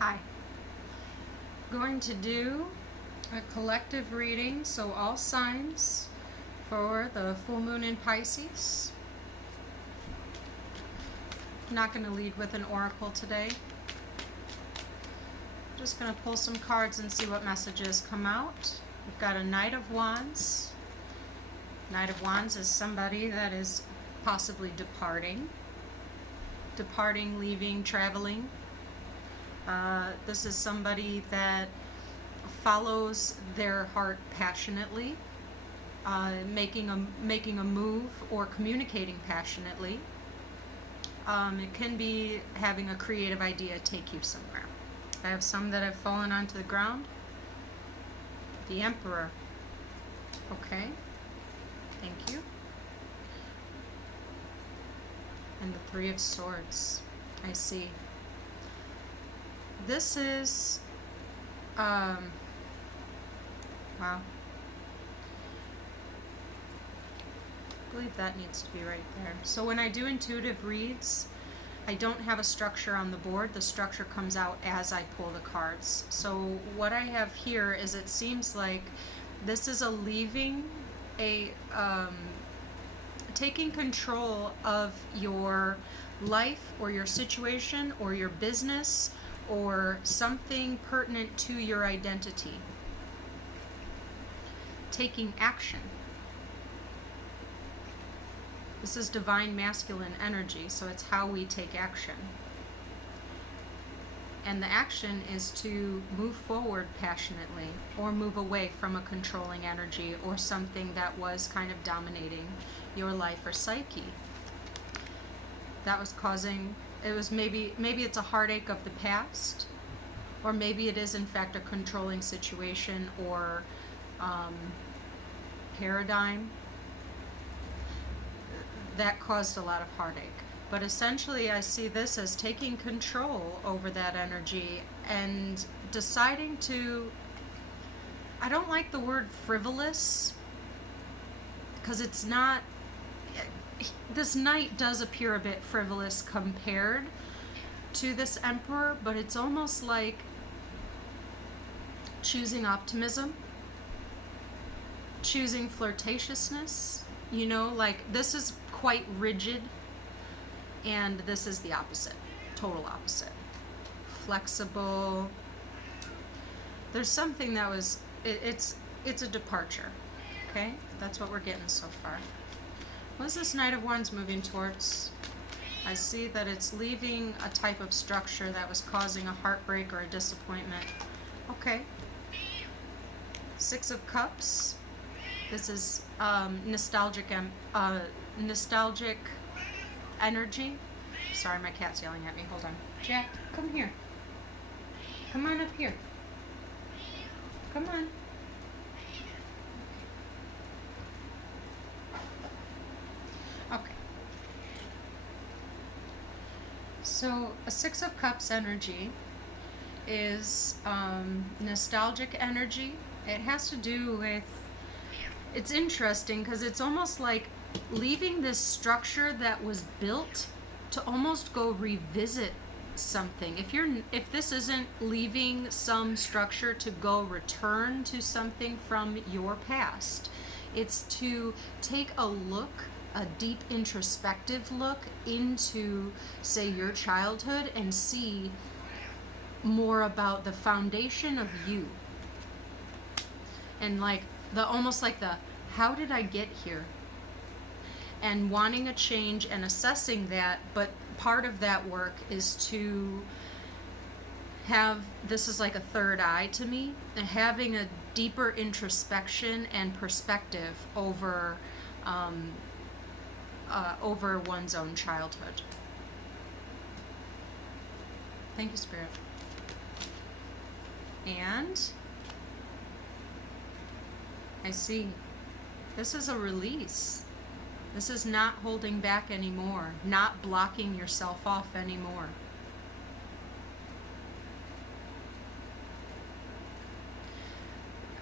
Hi. Going to do a collective reading, so all signs for the full moon in Pisces. Not going to lead with an oracle today. Just going to pull some cards and see what messages come out. We've got a Knight of Wands. Knight of Wands is somebody that is possibly departing, leaving, traveling. This is somebody that follows their heart passionately, making a move or communicating passionately. It can be having a creative idea take you somewhere. I have some that have fallen onto the ground. The Emperor. Okay. Thank you. And the Three of Swords. I see. This is, wow. I believe that needs to be right there. So when I do intuitive reads, I don't have a structure on the board. The structure comes out as I pull the cards. So what I have here is, it seems like this is a leaving, taking control of your life or your situation or your business or something pertinent to your identity. Taking action. This is divine masculine energy, so it's how we take action. And the action is to move forward passionately or move away from a controlling energy or something that was kind of dominating your life or psyche. That was causing, it was maybe it's a heartache of the past, or maybe it is in fact a controlling situation or paradigm that caused a lot of heartache. But essentially I see this as taking control over that energy and deciding to, I don't like the word frivolous, because it's not, this Knight does appear a bit frivolous compared to this Emperor, but it's almost like choosing optimism, choosing flirtatiousness, you know, like this is quite rigid, and this is the opposite, total opposite. Flexible. There's something that was, it's a departure, okay? That's what we're getting so far. What is this Knight of Wands moving towards? I see that it's leaving a type of structure that was causing a heartbreak or a disappointment. Okay. Six of Cups. This is nostalgic energy. Sorry, my cat's yelling at me. Hold on. Jack, come here. Come on up here. Come on. Okay. So a Six of Cups energy is nostalgic energy. It has to do with, it's interesting because it's almost like leaving this structure that was built to almost go revisit something. If this isn't leaving some structure to go return to something from your past, it's to take a look, a deep introspective look into, say, your childhood and see more about the foundation of you. And like almost like the, how did I get here? And wanting a change and assessing that, but part of that work is to have, this is like a third eye to me, and having a deeper introspection and perspective over over one's own childhood. Thank you, Spirit. And I see this is a release. This is not holding back anymore, not blocking yourself off anymore.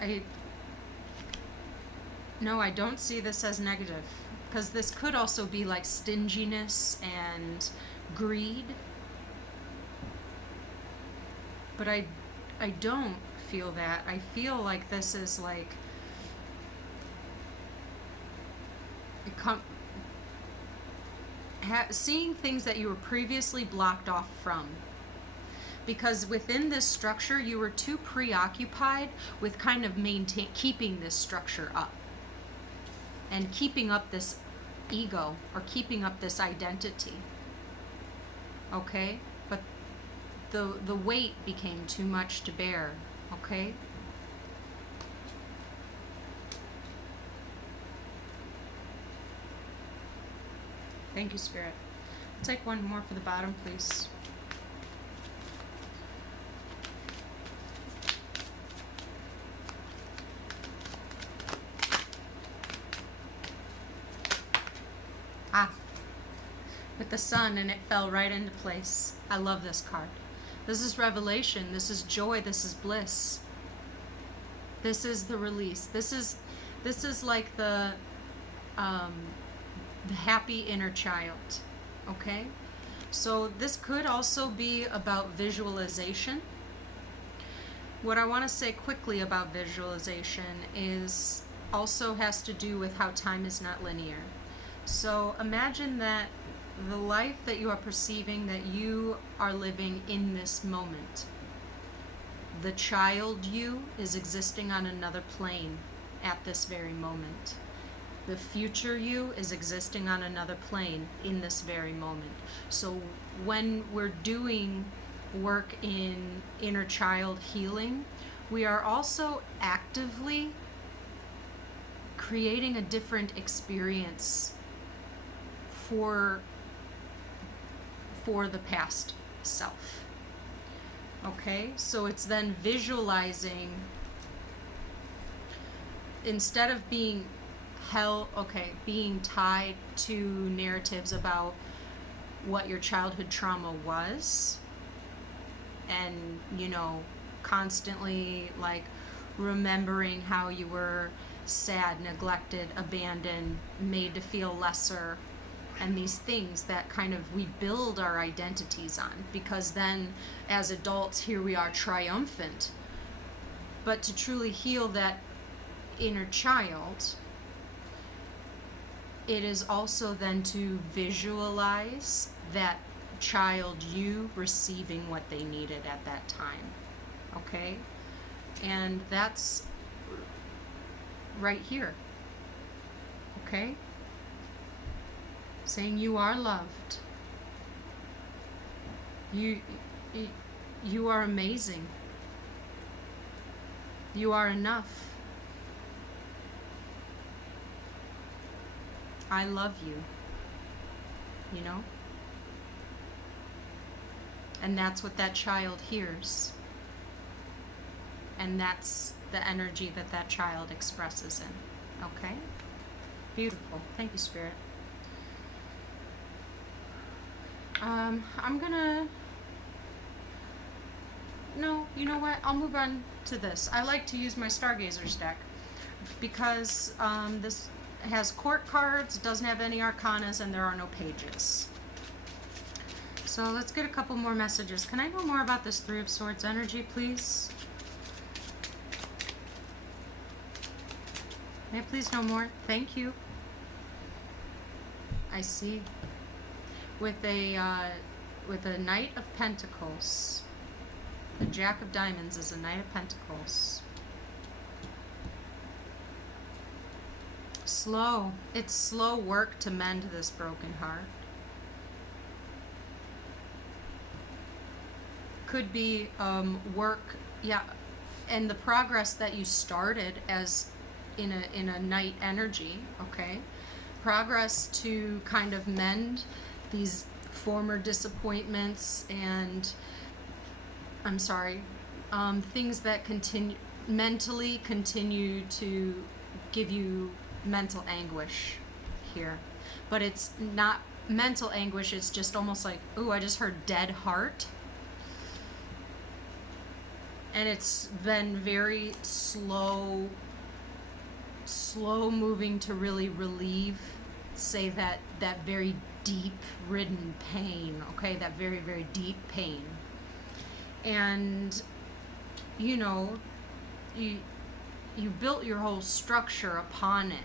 I don't see this as negative, because this could also be like stinginess and greed. But I don't feel that. I feel like this is like seeing things that you were previously blocked off from. Because within this structure, you were too preoccupied with kind of keeping this structure up and keeping up this ego or keeping up this identity. Okay? But the weight became too much to bear. Okay? Thank you, Spirit. I'll take one more for the bottom, please. With the sun, and it fell right into place. I love this card. This is revelation. This is joy. This is bliss. This is the release. This is like the happy inner child. Okay? So this could also be about visualization. What I want to say quickly about visualization is also has to do with how time is not linear. So imagine that the life that you are perceiving, that you are living in this moment. The child you is existing on another plane at this very moment. The future you is existing on another plane in this very moment. So when we're doing work in inner child healing, we are also actively creating a different experience for the past self. Okay? So it's then visualizing, instead of being being tied to narratives about what your childhood trauma was, and, you know, constantly like remembering how you were sad, neglected, abandoned, made to feel lesser, and these things that kind of we build our identities on, because then as adults here we are triumphant. But to truly heal that inner child, it is also then to visualize that child you receiving what they needed at that time. Okay? And that's right here. Okay? Saying you are loved. You are amazing. You are enough. I love you. You know? And that's what that child hears. And that's the energy that that child expresses in. Okay? Beautiful. Thank you, Spirit. I'm gonna... No, you know what? I'll move on to this. I like to use my Stargazers deck because this has court cards, doesn't have any arcanas, and there are no pages. So let's get a couple more messages. Can I know more about this Three of Swords energy, please? May I please know more? Thank you. I see. With a Knight of Pentacles. The Jack of Diamonds is a Knight of Pentacles. Slow. It's slow work to mend this broken heart. Could be work, yeah, and the progress that you started as in a Knight energy, okay? Progress to kind of mend these former disappointments and, I'm sorry, things that mentally continue to give you mental anguish here. But it's not mental anguish, it's just almost like, ooh, I just heard dead heart. And it's been very slow moving to really relieve, say, that very deep ridden pain, okay, that very, very deep pain. And, you know, you, you built your whole structure upon it.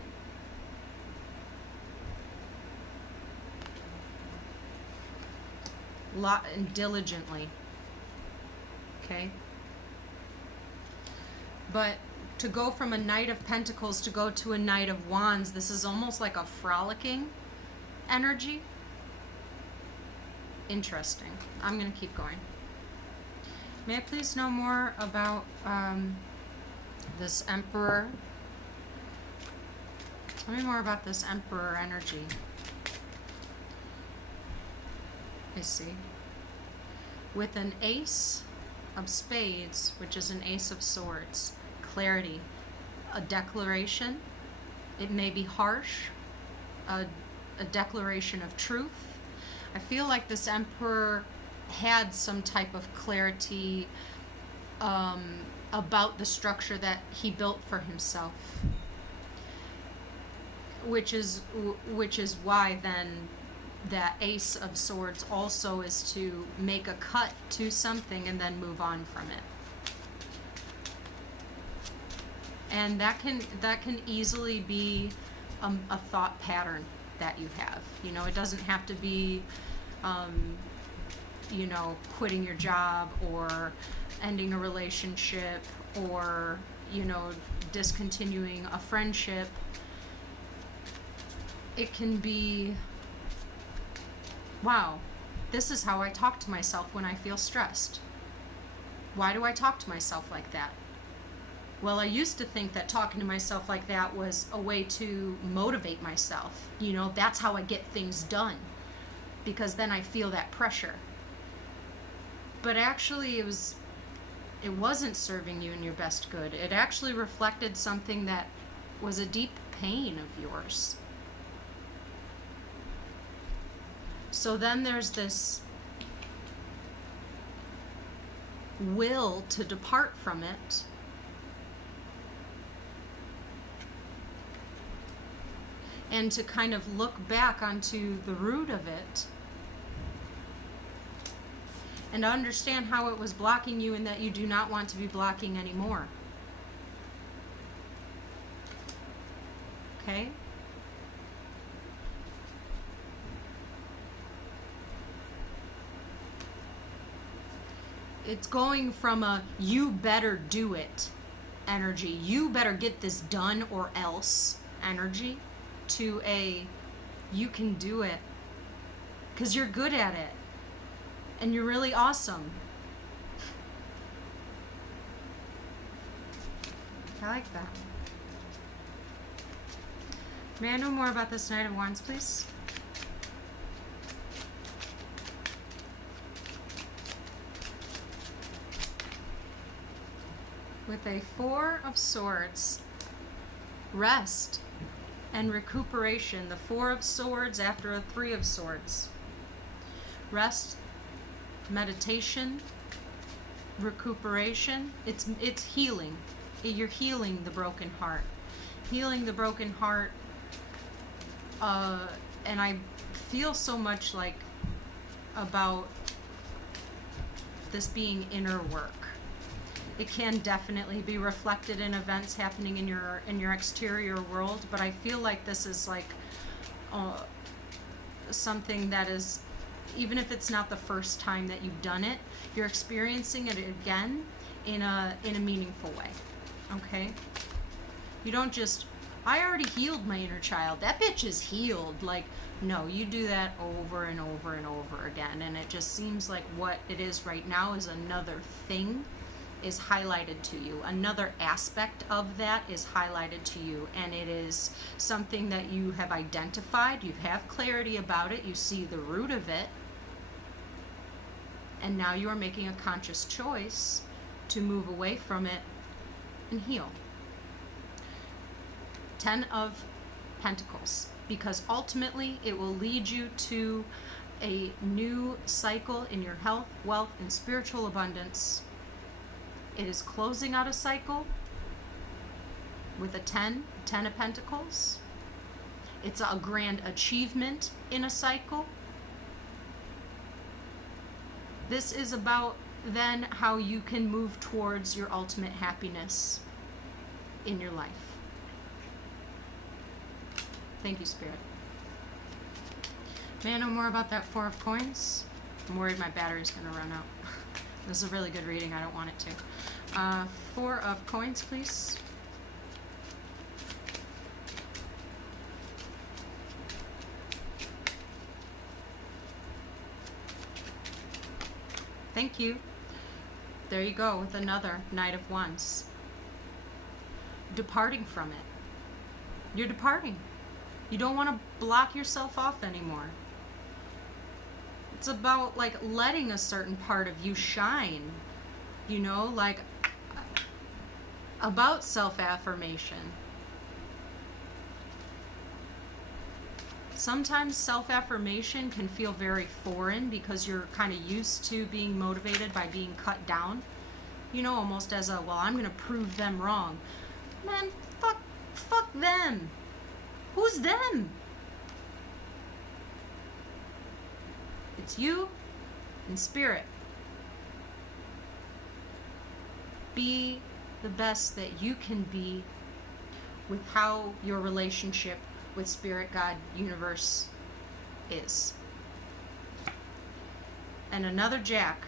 Lot and diligently. Okay? But to go from a Knight of Pentacles to go to a Knight of Wands, this is almost like a frolicking energy. Interesting. I'm going to keep going. May I please know more about this Emperor? Tell me more about this Emperor energy. I see. With an Ace of Spades, which is an Ace of Swords, clarity, a declaration. It may be harsh, a declaration of truth. I feel like this Emperor had some type of clarity about the structure that he built for himself, which is why then that Ace of Swords also is to make a cut to something and then move on from it. And that can easily be a thought pattern that you have. You know, it doesn't have to be, you know, quitting your job or ending a relationship or, you know, discontinuing a friendship. It can be, wow, this is how I talk to myself when I feel stressed. Why do I talk to myself like that? Well, I used to think that talking to myself like that was a way to motivate myself. You know, that's how I get things done, because then I feel that pressure. But actually, it wasn't serving you in your best good. It actually reflected something that was a deep pain of yours. So then there's this will to depart from it. And to kind of look back onto the root of it and understand how it was blocking you and that you do not want to be blocking anymore. Okay? It's going from a you better do it energy, you better get this done or else energy, to a you can do it because you're good at it and you're really awesome. I like that. May I know more about this Knight of Wands, please? With a Four of Swords, rest and recuperation. The Four of Swords after a Three of Swords. Rest, meditation, recuperation. It's healing. You're healing the broken heart. Healing the broken heart. And I feel so much like about this being inner work. It can definitely be reflected in events happening in your exterior world, but I feel like this is like something that is, even if it's not the first time that you've done it, you're experiencing it again in a meaningful way. Okay? You don't just, I already healed my inner child. That bitch is healed. Like, no, you do that over and over and over again, and it just seems like what it is right now is another thing is highlighted to you. Another aspect of that is highlighted to you, and it is something that you have identified, you have clarity about it, you see the root of it, and now you are making a conscious choice to move away from it and heal. 10 of Pentacles, because ultimately it will lead you to a new cycle in your health, wealth, and spiritual abundance. It is closing out a cycle with a 10 of Pentacles. It's a grand achievement in a cycle. This is about then how you can move towards your ultimate happiness in your life. Thank you, Spirit. May I know more about that Four of Coins? I'm worried my battery's going to run out. This is a really good reading. I don't want it to. Four of Coins, please. Thank you. There you go with another Knight of Wands. Departing from it. You're departing. You don't want to block yourself off anymore. It's about like letting a certain part of you shine. You know, like about self-affirmation. Sometimes self-affirmation can feel very foreign because you're kind of used to being motivated by being cut down. You know, almost as a, well, I'm going to prove them wrong. Man, fuck them. Who's them? It's you and Spirit. Be the best that you can be with how your relationship with Spirit, God, Universe is. And another Jack.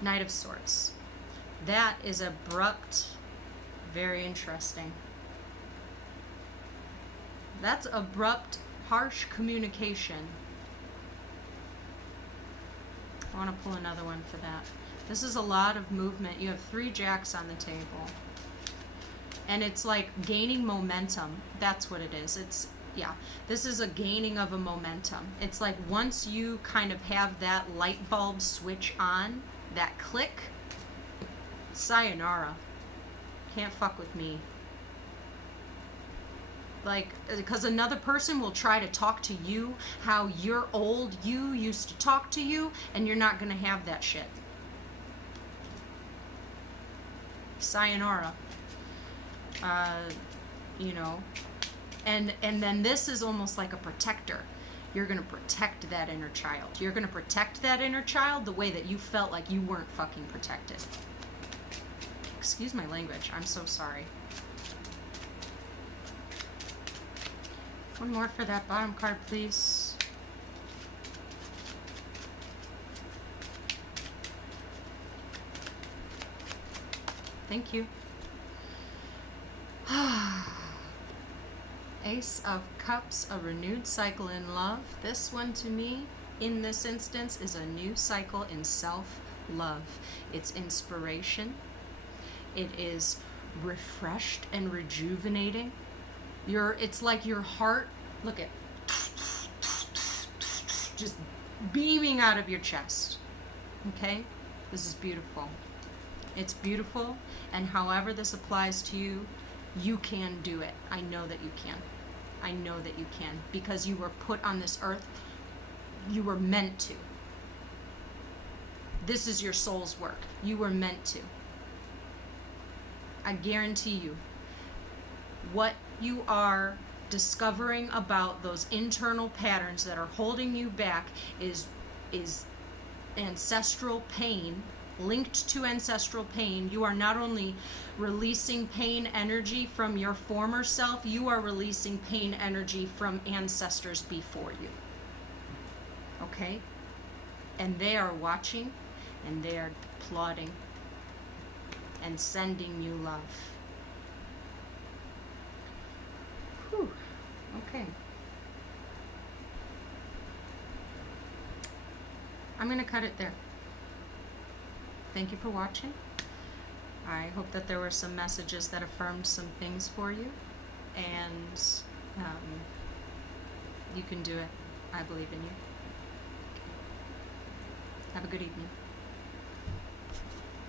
Knight of Swords. That is abrupt, very interesting. That's abrupt, harsh communication. I want to pull another one for that. This is a lot of movement. You have 3 Jacks on the table. And it's like gaining momentum. That's what it is. It's, yeah, this is a gaining of a momentum. It's like once you kind of have that light bulb switch on, that click, sayonara. Can't fuck with me. Like, because another person will try to talk to you how your old you used to talk to you, and you're not going to have that shit. Sayonara. You know, and then this is almost like a protector. You're going to protect that inner child. You're going to protect that inner child the way that you felt like you weren't fucking protected. Excuse my language. I'm so sorry. One more for that bottom card, please. Thank you. Ace of Cups, a renewed cycle in love. This one to me, in this instance, is a new cycle in self-love. It's inspiration. It is refreshed and rejuvenating. It's like your heart, look at, just beaming out of your chest. Okay? This is beautiful. It's beautiful, and however this applies to you, you can do it. I know that you can. I know that you can, because you were put on this earth. You were meant to. This is your soul's work. You were meant to. I guarantee you, what you are discovering about those internal patterns that are holding you back is ancestral pain, linked to ancestral pain. You are not only releasing pain energy from your former self, you are releasing pain energy from ancestors before you. Okay? And they are watching, and they are applauding and sending you love. Whew. Okay. I'm going to cut it there. Thank you for watching. I hope that there were some messages that affirmed some things for you, and you can do it. I believe in you. Have a good evening.